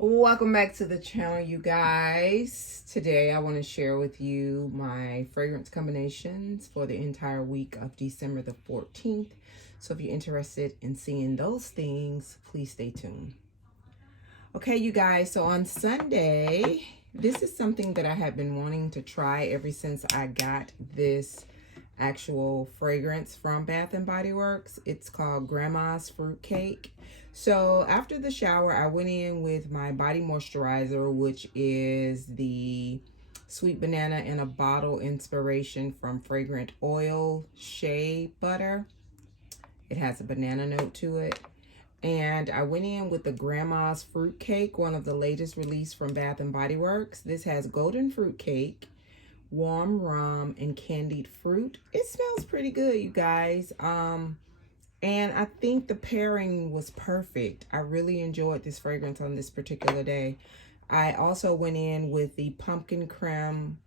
Welcome back to the channel, you guys. Today I want to share with you my fragrance combinations for the entire week of December the 14th. So if you're interested in seeing those things, please stay tuned. Okay, you guys, so on Sunday, this is something that I have been wanting to try ever since I got this actual fragrance from Bath and Body Works. It's called Grandma's Fruitcake. So after the shower, I went in with my body moisturizer, which is the Sweet Banana in a Bottle inspiration from Fragrant Oil Shea Butter. It has a banana note to it. And I went in with the Grandma's Fruitcake, one of the latest release from Bath and Body Works. This has golden fruitcake, warm rum, and candied fruit. It smells pretty good, you guys. And I think the pairing was perfect. I really enjoyed this fragrance on this particular day. I also went in with the Pumpkin Creme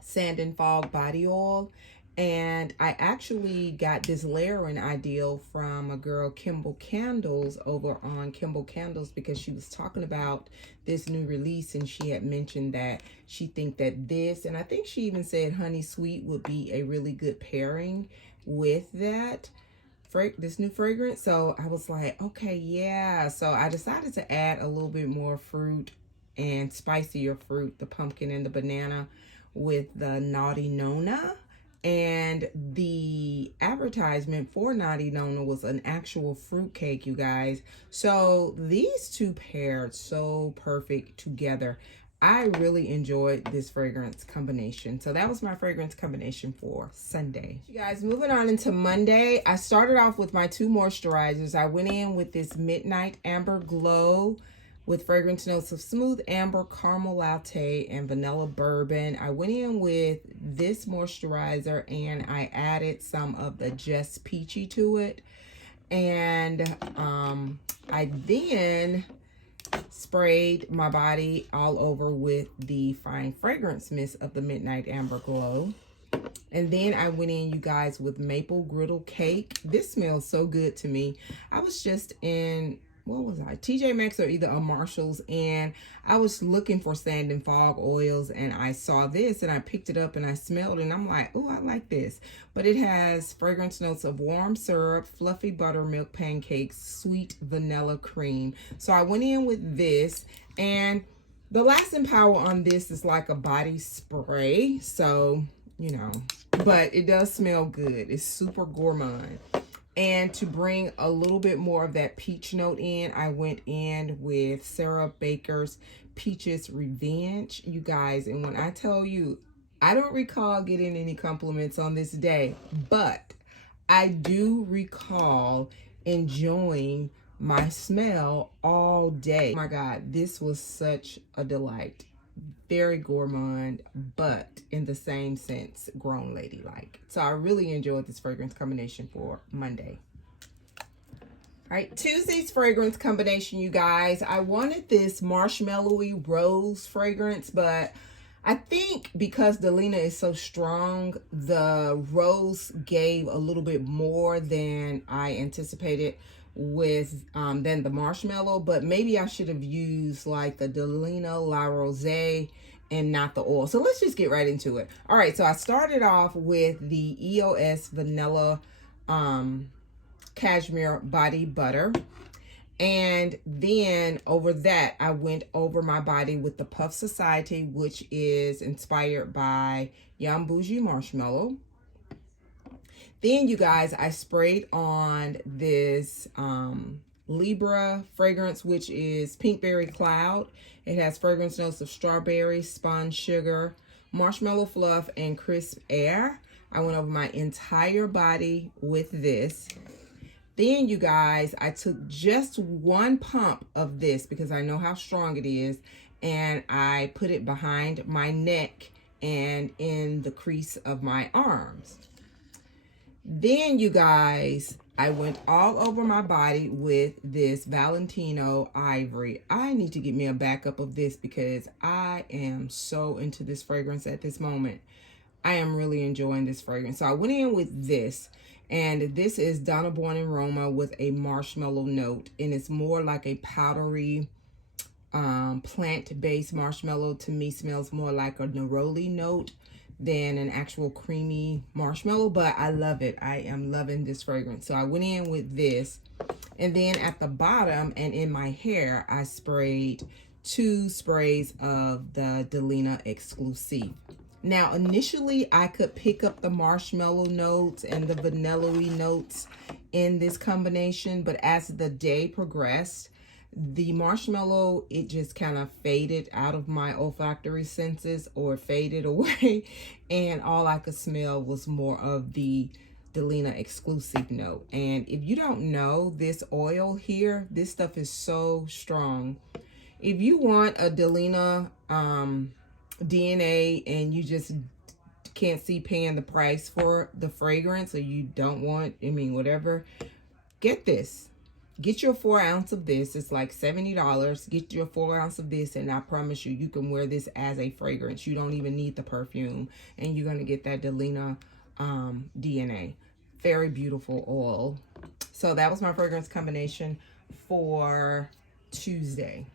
Sand and Fog Body Oil. And I actually got this layering ideal from a girl, Kimball Candles, over on Kimball Candles, because she was talking about this new release and she had mentioned that she think that this, and I think she even said Honey Sweet would be a really good pairing with that. This new fragrance. So I was like, okay, yeah. So I decided to add a little bit more fruit and spicier fruit, the pumpkin and the banana, with the Naughty Nona. And the advertisement for Naughty Nona was an actual fruitcake, you guys. So these two paired so perfect together. I really enjoyed this fragrance combination. So that was my fragrance combination for Sunday. You guys, moving on into Monday, I started off with my two moisturizers. I went in with this Midnight Amber Glow with fragrance notes of smooth amber, caramel latte, and vanilla bourbon. I went in with this moisturizer and I added some of the Just Peachy to it. And I then sprayed my body all over with the fine fragrance mist of the Midnight Amber Glow. And then I went in, you guys, with Maple Griddle Cake. This smells so good to me. I was just in, what was I? TJ Maxx or either a Marshall's, and I was looking for sand and fog oils, and I saw this and I picked it up and I smelled it and I'm like, oh, I like this. But it has fragrance notes of warm syrup, fluffy buttermilk pancakes, sweet vanilla cream. So I went in with this, and the lasting power on this is like a body spray. So, you know, but it does smell good. It's super gourmand. And to bring a little bit more of that peach note in, I went in with Sarah Baker's Peaches Revenge, you guys. And when I tell you, I don't recall getting any compliments on this day, but I do recall enjoying my smell all day. Oh my God, this was such a delight. Very gourmand, but in the same sense, grown lady like. So I really enjoyed this fragrance combination for Monday. All right, Tuesday's fragrance combination, you guys. I wanted this marshmallowy rose fragrance, but I think because Delina is so strong, the rose gave a little bit more than I anticipated with than the marshmallow. But maybe I should have used like the Delina La Rose and not the oil. So let's just get right into it. All right, so I started off with the EOS Vanilla Cashmere Body Butter. And then over that, I went over my body with the Puff Society, which is inspired by Yum Bougie Marshmallow. Then, you guys, I sprayed on this Libra fragrance, which is Pinkberry Cloud. It has fragrance notes of strawberry, spun sugar, marshmallow fluff, and crisp air. I went over my entire body with this. Then, you guys, I took just one pump of this because I know how strong it is, and I put it behind my neck and in the crease of my arms. Then, you guys, I went all over my body with this Valentino Ivory. I need to get me a backup of this because I am so into this fragrance at this moment. I am really enjoying this fragrance. So I went in with this, and this is Donna Born in Roma with a marshmallow note, and it's more like a powdery plant-based marshmallow to me smells more like a neroli note than an actual creamy marshmallow, but I love it. I am loving this fragrance. So I went in with this, and then at the bottom and in my hair, I sprayed 2 sprays of the Delina Exclusif. Now, initially, I could pick up the marshmallow notes and the vanilla-y notes in this combination, but as the day progressed, the marshmallow, it just kind of faded out of my olfactory senses or faded away, and all I could smell was more of the Delina Exclusif note. And if you don't know, this oil here, this stuff is so strong. If you want a Delina DNA and you just can't see paying the price for the fragrance, or you don't want, I mean, whatever, get this. Get your 4 ounce of this. It's like $70. Get your 4 ounce of this, and I promise you, you can wear this as a fragrance. You don't even need the perfume, and you're going to get that Delina DNA. Very beautiful oil. So that was my fragrance combination for Tuesday.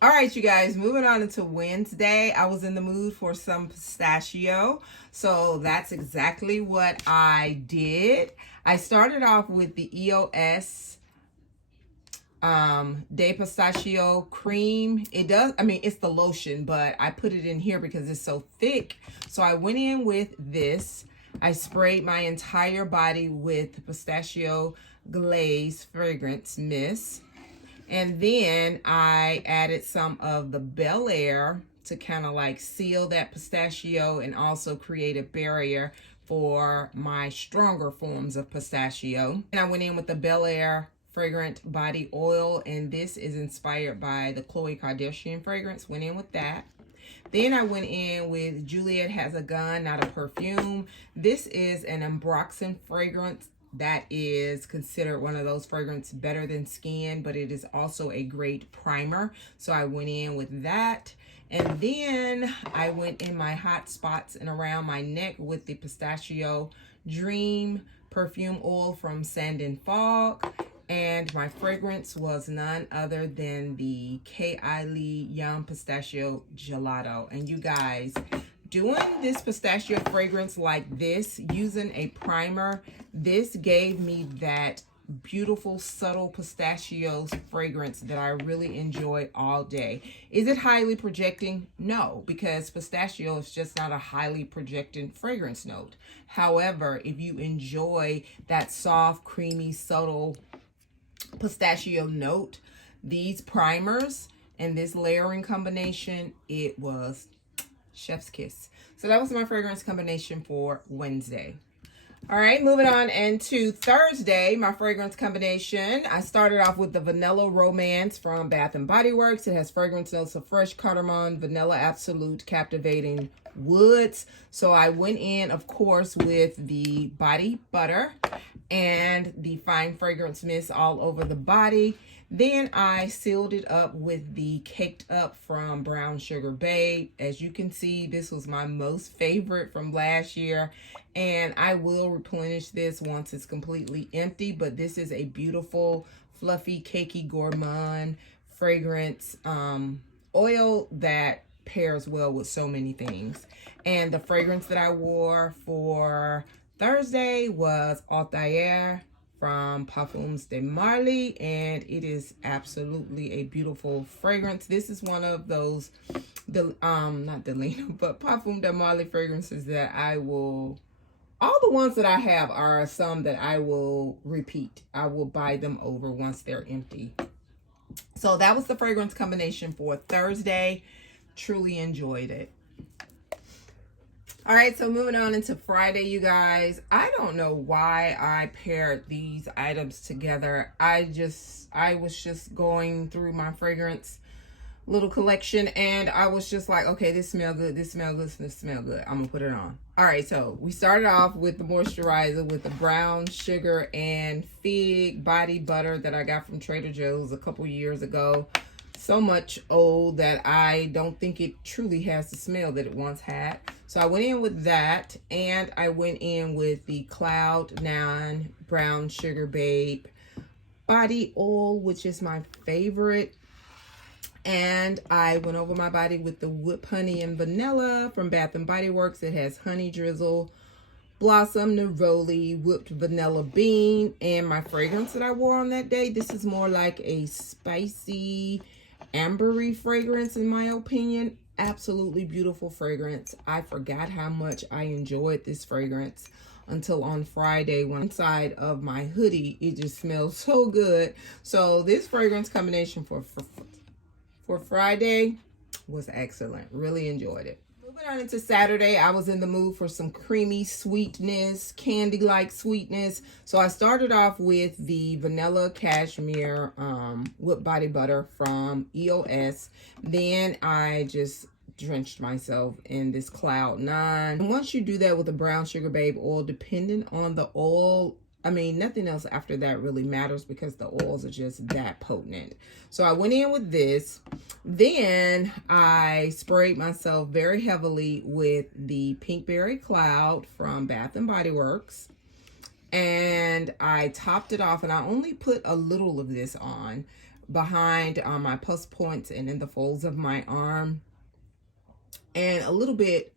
All right, you guys, moving on into Wednesday. I was in the mood for some pistachio, so that's exactly what I did. I started off with the EOS de Pistachio Creme. It does, I mean, it's the lotion, but I put it in here because it's so thick. So I went in with this. I sprayed my entire body with Pistachio Glaze fragrance mist. And then I added some of the Aire to kind of like seal that pistachio and also create a barrier for my stronger forms of pistachio. And I went in with the Aire fragrant body oil, and this is inspired by the Khloe Kardashian fragrance. Went in with that. Then I went in with Juliet Has a Gun, Not a Perfume. This is an ambroxan fragrance that is considered one of those fragrances better than skin, but it is also a great primer. So I went in with that. And then I went in my hot spots and around my neck with the Pistachio Dream perfume oil from Sand and Fog. And my fragrance was none other than the K.I.L.E. Yum Pistachio Gelato. And you guys, doing this pistachio fragrance like this, using a primer, this gave me that beautiful, subtle pistachios fragrance that I really enjoy all day. Is it highly projecting? No, because pistachio is just not a highly projecting fragrance note. However, if you enjoy that soft, creamy, subtle pistachio note, these primers and this layering combination, it was chef's kiss. So that was my fragrance combination for Wednesday. All right, moving on into Thursday, my fragrance combination. I started off with the Vanilla Romance from Bath & Body Works. It has fragrance notes of fresh cardamom, vanilla absolute, captivating woods. So I went in, of course, with the body butter and the fine fragrance mist all over the body. Then I sealed it up with the Caked Up from Brown Sugar Babe. As you can see, this was my most favorite from last year, and I will replenish this once it's completely empty. But this is a beautiful, fluffy, cakey, gourmand fragrance oil that pairs well with so many things. And the fragrance that I wore for Thursday was Aire from Parfums de Marly, and it is absolutely a beautiful fragrance. This is one of those, not Delina, but Parfum de Marly fragrances that I will, all the ones that I have are some that I will repeat. I will buy them over once they're empty. So that was the fragrance combination for Thursday. Truly enjoyed it. All right, so moving on into Friday, you guys. I don't know why I paired these items together. I was just going through my fragrance little collection, and I was just like, okay, this smell good, this smell good, this smell good. I'm gonna put it on. All right, so we started off with the moisturizer with the brown sugar and fig body butter that I got from Trader Joe's a couple years ago. So much old that I don't think it truly has the smell that it once had. So I went in with that, and I went in with the Cloud 9 Brown Sugar Babe body oil, which is my favorite And I went over my body with the Whip Honey and Vanilla from Bath and Body Works. It has honey drizzle, blossom, neroli, whipped vanilla bean, and my fragrance that I wore on that day. This is more like a spicy, ambery fragrance in my opinion. Absolutely beautiful fragrance. I forgot how much I enjoyed this fragrance until on Friday when inside of my hoodie, it just smells so good. So this fragrance combination for Friday was excellent. Really enjoyed it. Moving on into Saturday, I was in the mood for some creamy sweetness, candy-like sweetness. So I started off with the Vanilla Cashmere Whipped Body Butter from EOS. Then I just drenched myself in this Cloud 9. And once you do that with a Brown Sugar Babe oil, depending on the oil, I mean, nothing else after that really matters because the oils are just that potent. So I went in with this. Then I sprayed myself very heavily with the Pinkberry Cloud from Bath and Body Works. And I topped it off, and I only put a little of this on behind my pulse points and in the folds of my arm, and a little bit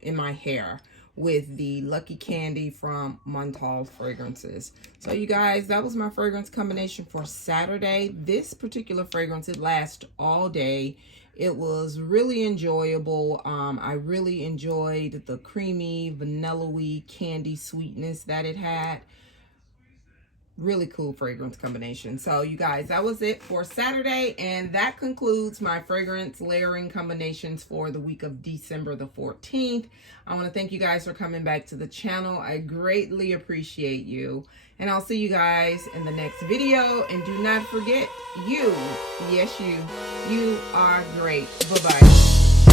in my hair with the Lucky Candy from Montal Fragrances. So you guys, that was my fragrance combination for Saturday. This particular fragrance, it lasts all day. It was really enjoyable. I really enjoyed the creamy, vanilla-y candy sweetness that it had. Really cool fragrance combination. So you guys, that was it for Saturday, and that concludes my fragrance layering combinations for the week of December the 14th. I want to thank you guys for coming back to the channel. I greatly appreciate you, and I'll see you guys in the next video. And do not forget, you, yes you are great. Bye-bye.